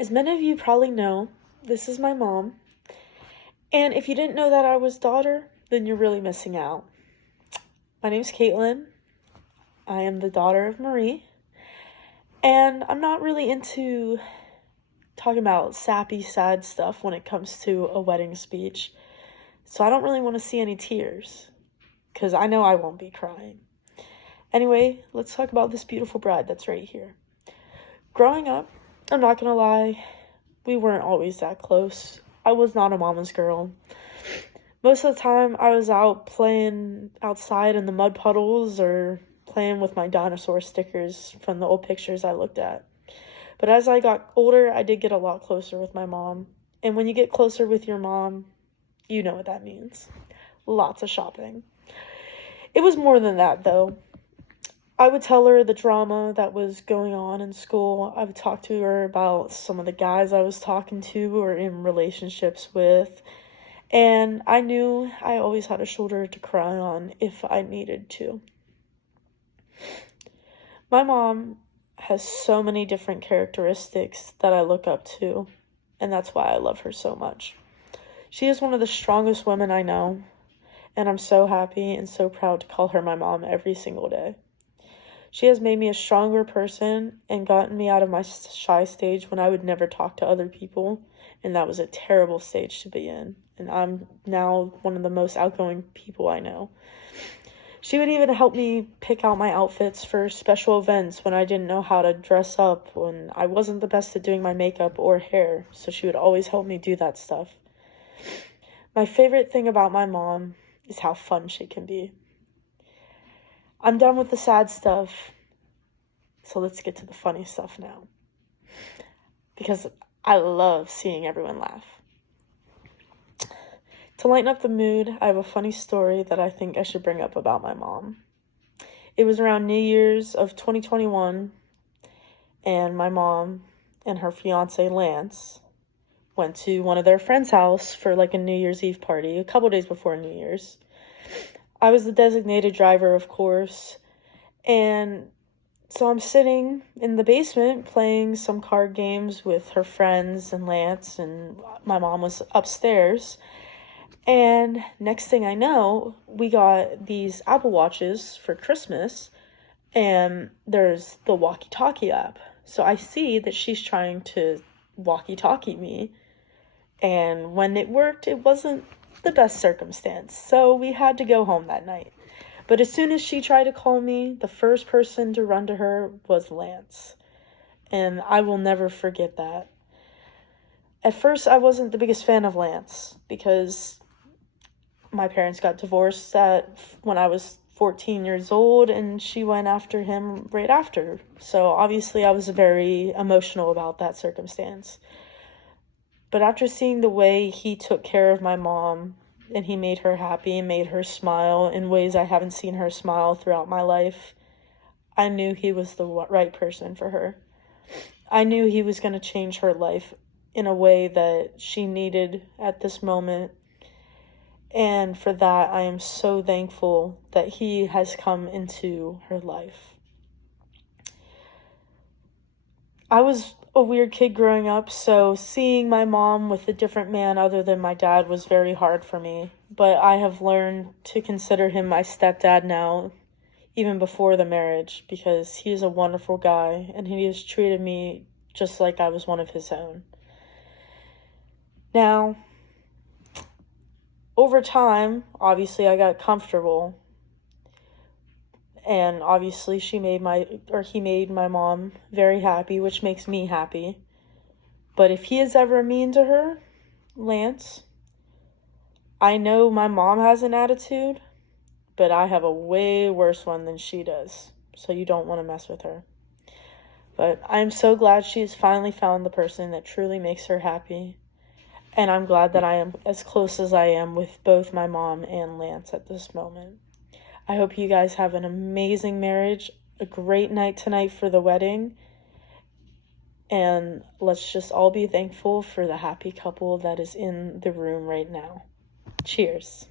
As many of you probably know, this is my mom. And if you didn't know that I was daughter, then you're really missing out. My name's Caitlin. I am the daughter of Marie. And I'm not really into talking about sappy, sad stuff when it comes to a wedding speech. So I don't really want to see any tears, because I know I won't be crying. Anyway, let's talk about this beautiful bride that's right here. Growing up, I'm not gonna lie, we weren't always that close. I was not a mama's girl. Most of the time, I was out playing outside in the mud puddles or playing with my dinosaur stickers from the old pictures I looked at. But as I got older, I did get a lot closer with my mom. And when you get closer with your mom, you know what that means. Lots of shopping. It was more than that, though. I would tell her the drama that was going on in school. I would talk to her about some of the guys I was talking to or in relationships with. And I knew I always had a shoulder to cry on if I needed to. My mom has so many different characteristics that I look up to, and that's why I love her so much. She is one of the strongest women I know, and I'm so happy and so proud to call her my mom every single day. She has made me a stronger person and gotten me out of my shy stage when I would never talk to other people, and that was a terrible stage to be in, and I'm now one of the most outgoing people I know. She would even help me pick out my outfits for special events when I didn't know how to dress up, when I wasn't the best at doing my makeup or hair, so she would always help me do that stuff. My favorite thing about my mom is how fun she can be. I'm done with the sad stuff, so let's get to the funny stuff now, because I love seeing everyone laugh. To lighten up the mood, I have a funny story that I think I should bring up about my mom. It was around New Year's of 2021, and my mom and her fiance Lance went to one of their friends' house for like a New Year's Eve party a couple days before New Year's. I was the designated driver, of course, and so I'm sitting in the basement playing some card games with her friends and Lance, and my mom was upstairs. And next thing I know, we got these Apple Watches for Christmas, and there's the walkie-talkie app. So I see that she's trying to walkie-talkie me, and when it worked, it wasn't the best circumstance, so we had to go home that night. But as soon as she tried to call me, the first person to run to her was Lance, and I will never forget that. At first, I wasn't the biggest fan of Lance, because my parents got divorced when I was 14 years old, and she went after him right after. So obviously I was very emotional about that circumstance. But after seeing the way he took care of my mom, and he made her happy and made her smile in ways I haven't seen her smile throughout my life, I knew he was the right person for her. I knew he was going to change her life in a way that she needed at this moment. And for that, I am so thankful that he has come into her life. I was a weird kid growing up, so seeing my mom with a different man other than my dad was very hard for me. But I have learned to consider him my stepdad now, even before the marriage, because he is a wonderful guy, and he has treated me just like I was one of his own. Now, over time, obviously I got comfortable, and obviously he made my mom very happy, which makes me happy. But if he is ever mean to her, Lance, I know my mom has an attitude, but I have a way worse one than she does, so you don't want to mess with her. But I'm so glad she's finally found the person that truly makes her happy. And I'm glad that I am as close as I am with both my mom and Lance at this moment. I hope you guys have an amazing marriage, a great night tonight for the wedding. And let's just all be thankful for the happy couple that is in the room right now. Cheers.